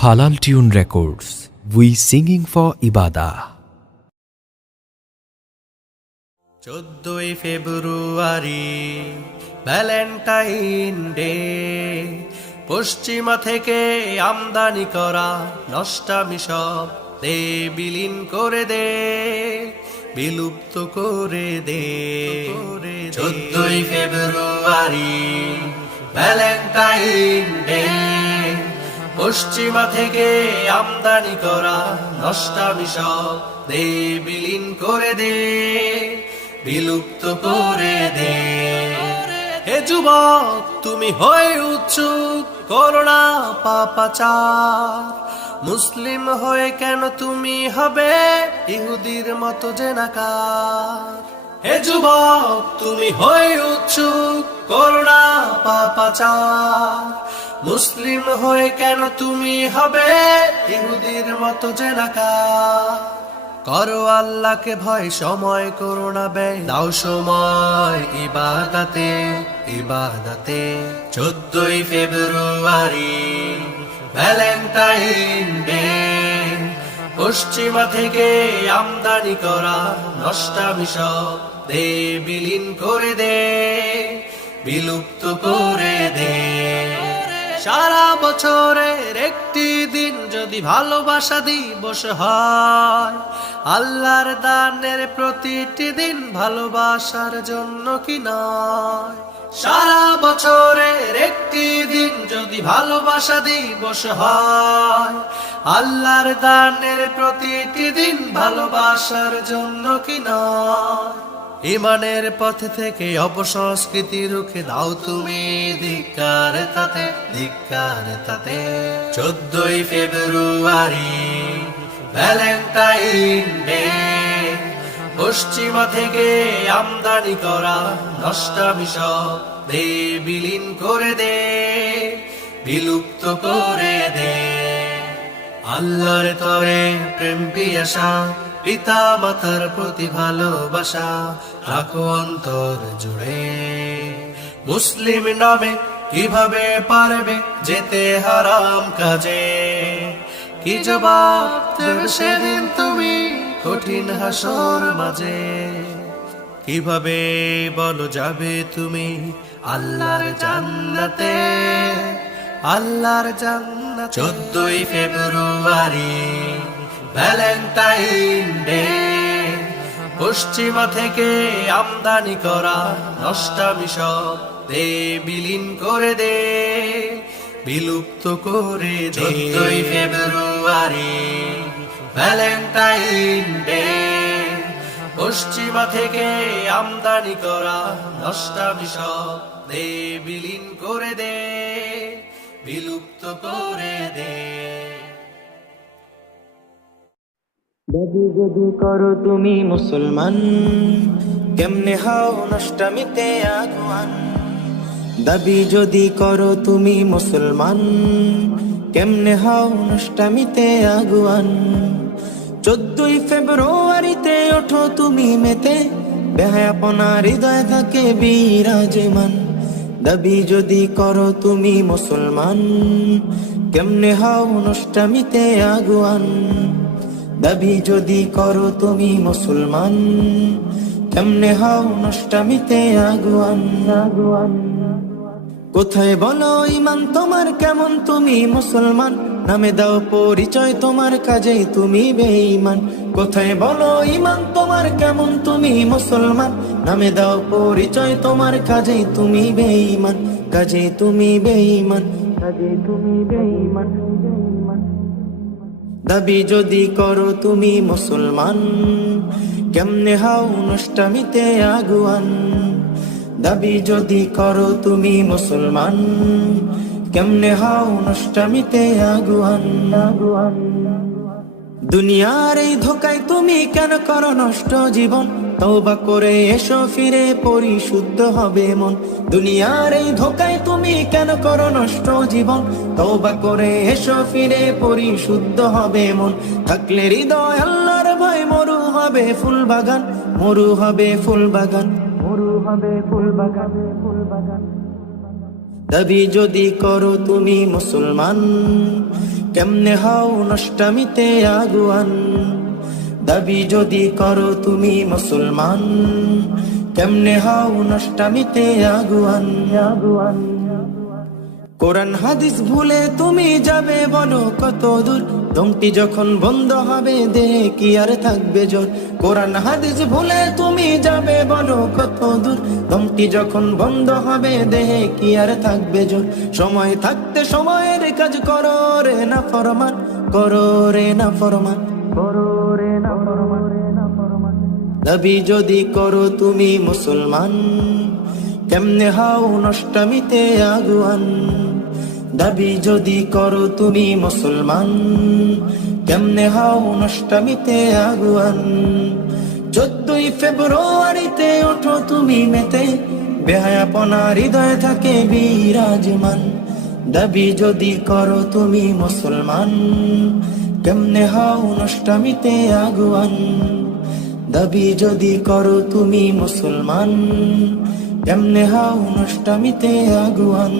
Halal Tune Records. We singing for Ibadah. 14 February Valentine day, পশ্চিমা থেকে আমদানি করা নষ্টামি সব দে বিলীন করে দে, বিলুপ্ত করে দে। 14 ফেব্রুয়ারি ভ্যালেন্টাইন ডে, পশ্চিমা থেকে আমদানি করা নষ্টামি সব দে বিলীন করে দে, বিলুপ্ত করে দে। হে যুবক, তুমি হয়ে উৎসুক করোনা পাপাচার, মুসলিম হয়ে কেন তুমি হবে ইহুদির মতো জেনাকার। হে যুবক, তুমি হয়ে উৎসুক করোনা পাপাচার, মুসলিম হয়ে কেন তুমি হবে ইহুদির মতো জেনাকার। করো আল্লাহকে ভয়, সময় করো না ব্যয়, দাও সময় ইবাদতে ইবাদতে। 14 ফেব্রুয়ারি ভ্যালেন্টাইন ডে, পশ্চিমা থেকে আমদানি করা নষ্টামি সব দে বিলীন করে দে, বিলুপ্ত করে দে। সারা বছরের একটি দিন যদি ভালোবাসা দিবস হয়, আল্লাহর দানের প্রতিটি দিন ভালোবাসার জন্য কি নয়। সারা বছরের একটি দিন যদি ভালোবাসা দিবস হয়, আল্লাহর দানের প্রতিটি দিন ভালোবাসার জন্য কি নয়। ইমানের পথে থেকে অপসংস্কৃতি রুখে দাও তুমি ধিক্কার তাতে ধিক্কার তাতে। 14 ফেব্রুয়ারি ভ্যালেন্টাইন ডে, পশ্চিমা থেকে আমদানি করা নষ্টামি সব দে বিলীন করে দে, বিলুপ্ত করে দে। আল্লাহর তরে প্রেম পিয়াসা, পিতা মাতার প্রতি ভালোবাসা রাখো অন্তর জুড়ে। মুসলিম নামে কিভাবে পারবে যেতে হারাম কাজে, কি জবাব দেবে সেদিন তুমি কঠিন হাসর মাঝে। কিভাবে বলো যাবে তুমি আল্লাহর জান্নাতে আল্লাহর জান্নাতে। 14 ফেব্রুয়ারি ভ্যালেন্টাইন ডে, পশ্চিমা থেকে আমদানি করা নষ্টামি সব দে বিলীন করে দে, বিলুপ্ত করে দে। 14 ফেব্রুয়ারি ভ্যালেন্টাইন ডে, পশ্চিমা থেকে আমদানি করা নষ্টামি সব দে বিলীন করে দে, বিলুপ্ত করে দে। দাবি যদি করো তুমি মুসলমান, কেমনে হাও নষ্টামিতে আগুয়ান। দাবি যদি করো তুমি মুসলমান, কেমনে হাও নষ্টামিতে আগুয়ান। 14 ফেব্রুয়ারিতে ওঠো তুমি মেতে, বেহায়াপনা হৃদয় থাকে বিরাজমান। দাবি যদি করো তুমি মুসলমান, কেমনে হাও নষ্টামিতে আগুয়ান। দাবি যদি করো তুমি মুসলমান, কেমনে হাও নষ্টামিতে আগুয়ান আগুয়ান। কোথায় বলো ইমান তোমার কেমন তুমি মুসলমান, নামে দাও পরিচয় তোমার কাজেই তুমি বেঈমান। কোথায় বলো ইমান তোমার কেমন তুমি মুসলমান, নামে দাও পরিচয় তোমার কাজেই তুমি বেঈমান। কাজে তুমি বেঈমান, কাজে তুমি বেঈমান। দাবি যদি করো তুমি মুসলমান, কেমনে হাও নষ্টামিতে আগুয়ান। দাবি যদি করো তুমি মুসলমান, কেমনে হাও নষ্টামিতে আগুয়ান আগুয়ান। দুনিয়ার এই ধোকায় তুমি কেন করো নষ্ট জীবন, তওবা করে এসো ফিরে পরিশুদ্ধ হবে মন। দুনিয়ার এই ধোকায় তুমি কেন করো নষ্ট জীবন, তওবা করে এসো ফিরে পরিশুদ্ধ হবে মন। থাকলে হৃদয় আল্লাহর ভয়, মরু হবে ফুল বাগান, মরু হবে ফুল বাগান, মরু হবে ফুল বাগান ফুল বাগান। দাবি যদি করো তুমি মুসলমান, কেমনে হও নষ্টামিতে আগুয়ান। দাবি যদি করো তুমি মুসলমান, কেমনে হও নষ্টামিতে আগুয়ান। কোরআন হাদিস ভুলে তুমি যাবে বলো কত দূর, দমটি যখন বন্ধ হবে দেহে কি আর থাকবে জোর। কোরআন হাদিস ভুলে তুমি যাবে বলো কত দূর, দমটি যখন বন্ধ হবে দেহে কি আর থাকবে জোর। সময় থাকতে সময়ের কাজ করো রে না ফরমান, করো রে না ফরমান, করো রে না ফরমান। দাবি যদি করো তুমি মুসলমান, কেমনে হও নষ্টামিতে আগুয়ান। দাবি যদি করো তুমি মুসলমান, কেমনে হও নষ্টামিতে আগুয়ান। 14ই ফেব্রুয়ারিতে ওঠো তুমি মেতে, বেহায়াপনা হৃদয় থাকে বিরাজমান। দাবি যদি করো তুমি মুসলমান, কেমনে হও নষ্টামিতে আগুয়ান। দাবি যদি করো তুমি মুসলমান, কেমনে হও নষ্টামিতে আগুয়ান।